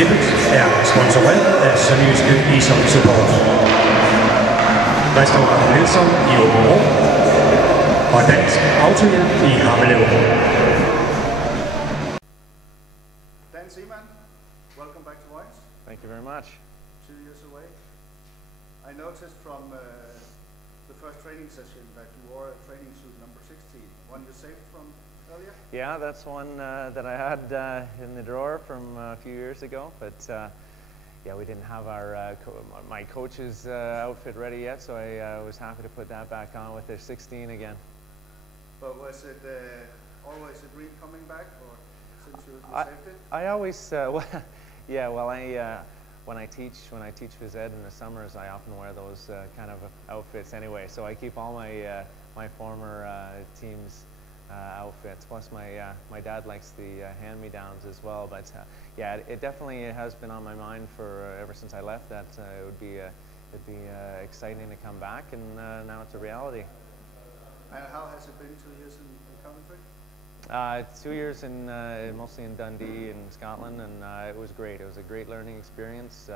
Klippet er sponsoreret af Sønderjyske Ishockey Support. Restaurant Nielsen i Åbenrå og Dansk Autohjælp i Hammelev. Ceman, welcome back to Vojens. Thank you very much. 2 years away. I noticed from the first training session that you wore a training suit number 16, one you saved from earlier? Yeah, that's one that I had in the drawer from a few years ago, but yeah, we didn't have my coach's outfit ready yet, so I was happy to put that back on with their 16 again. But was it always a dream coming back, or since you saved it? I always, well, yeah, well, when I teach phys ed in the summers, I often wear those kind of outfits anyway. So I keep all my former teams' outfits. Plus, my dad likes the hand-me-downs as well. But yeah, it definitely has been on my mind for ever since I left. That it'd be exciting to come back, and now it's a reality. And how has it been 2 years in Coventry? 2 years mostly in Dundee in Scotland, and it was great. It was a great learning experience.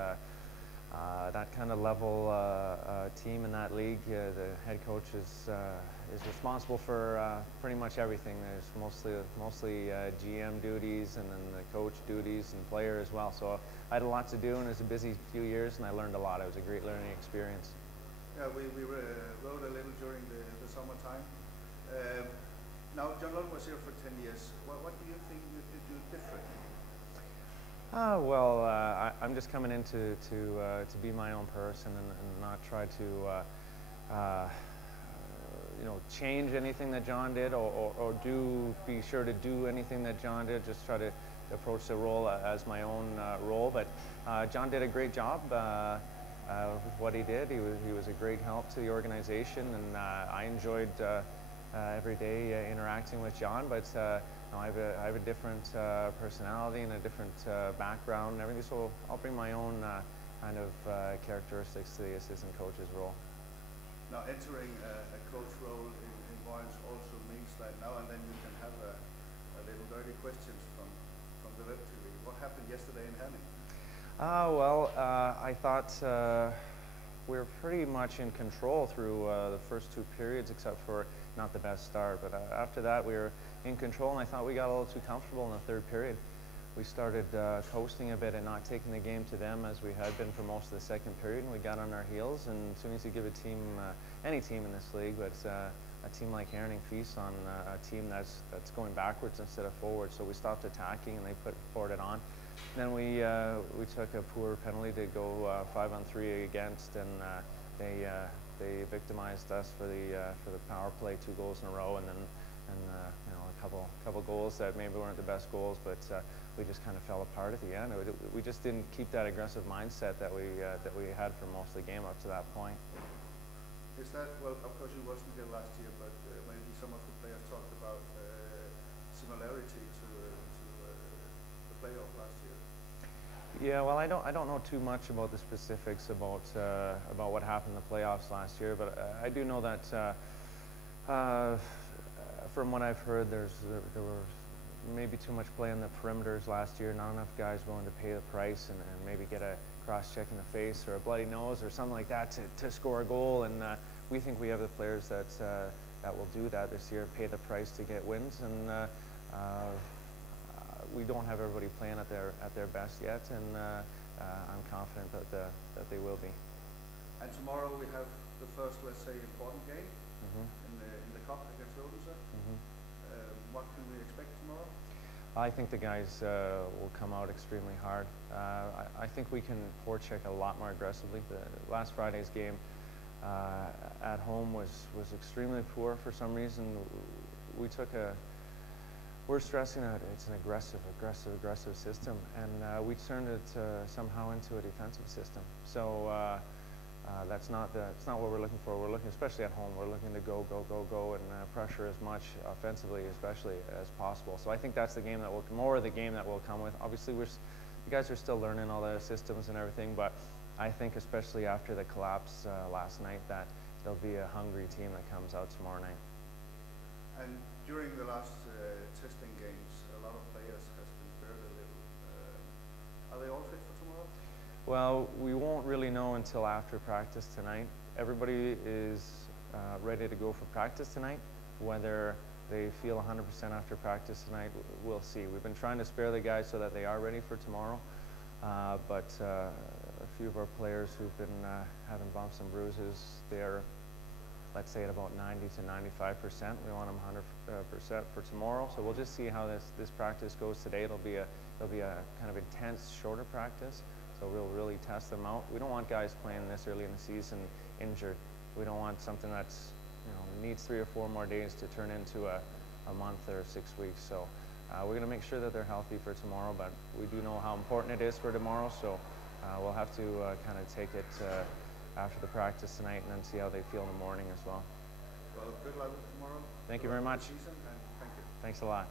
That kind of level team in that league, the head coach is responsible for pretty much everything. There's mostly GM duties, and then the coach duties, and player as well. So I had a lot to do, and it was a busy few years, and I learned a lot. It was a great learning experience. Yeah, we rode a little during the summertime. Now, John Lund was here for 10 years. What do you think you could do different? Well, I'm just coming in to be my own person and not try to you know, change anything that John did, or be sure to do anything that John did. Just try to approach the role as my own role. But John did a great job with what he did. He was a great help to the organization, and I enjoyed every day interacting with John, but I have a different personality and a different background and everything, so I'll bring my own kind of characteristics to the assistant coach's role. Now, entering a coach role in Vojens also means that now and then you can have a little dirty questions from the web TV. What happened yesterday in Herning? Well, I thought we were pretty much in control through the first two periods, except for not the best start. But after that, we were in control, and I thought we got a little too comfortable in the third period. We started coasting a bit and not taking the game to them as we had been for most of the second period, and we got on our heels. And as soon as you give a team, any team in this league, but a team like Herning feasts on a team that's going backwards instead of forward, so we stopped attacking and they poured it on. Then we took a poor penalty to go 5-on-3 against, and they victimized us for the power play, 2 goals in a row, and you know, a couple goals that maybe weren't the best goals, but we just kind of fell apart at the end. We just didn't keep that aggressive mindset that we had for most of the game up to that point. Is that, well, of course you wasn't here last year, but maybe some of the players talked about similarity to the playoff last year. Yeah, well, I don't know too much about the specifics about what happened in the playoffs last year, but I do know that from what I've heard, there were maybe too much play on the perimeters last year, not enough guys willing to pay the price and maybe get a cross-check in the face or a bloody nose or something like that to score a goal. And we think we have the players that will do that this year, pay the price to get wins. And we don't have everybody playing at their best yet, and I'm confident that they will be. And tomorrow we have the first, let's say, important game in the cup against Odense. What can we expect tomorrow? I think the guys will come out extremely hard. I think we can forecheck a lot more aggressively. The last Friday's game at home was extremely poor for some reason. We're stressing that it's an aggressive system, and we turned it somehow into a defensive system. So that's not what we're looking for. We're looking, especially at home, we're looking to go, and pressure as much offensively, especially as possible. So I think that's the game that will come with. Obviously, the guys are still learning all the systems and everything, but I think especially after the collapse last night, that there'll be a hungry team that comes out tomorrow night. And during the last testing games, a lot of players has been hurt a little. Are they all fit Well, we won't really know until after practice tonight. Everybody is ready to go for practice tonight. Whether they feel 100% after practice tonight, we'll see. We've been trying to spare the guys so that they are ready for tomorrow, but a few of our players who've been having bumps and bruises, they're, let's say, at about 90 to 95%. We want them 100% for tomorrow. So we'll just see how this practice goes today. It'll be a kind of intense, shorter practice. So we'll really test them out. We don't want guys playing this early in the season injured. We don't want something that's, needs 3 or 4 more days to turn into a month or 6 weeks. So we're going to make sure that they're healthy for tomorrow, but we do know how important it is for tomorrow. So we'll have to kind of take it after the practice tonight and then see how they feel in the morning as well. Well, good luck tomorrow. Thank you very much. Season, and thank you. Thanks a lot.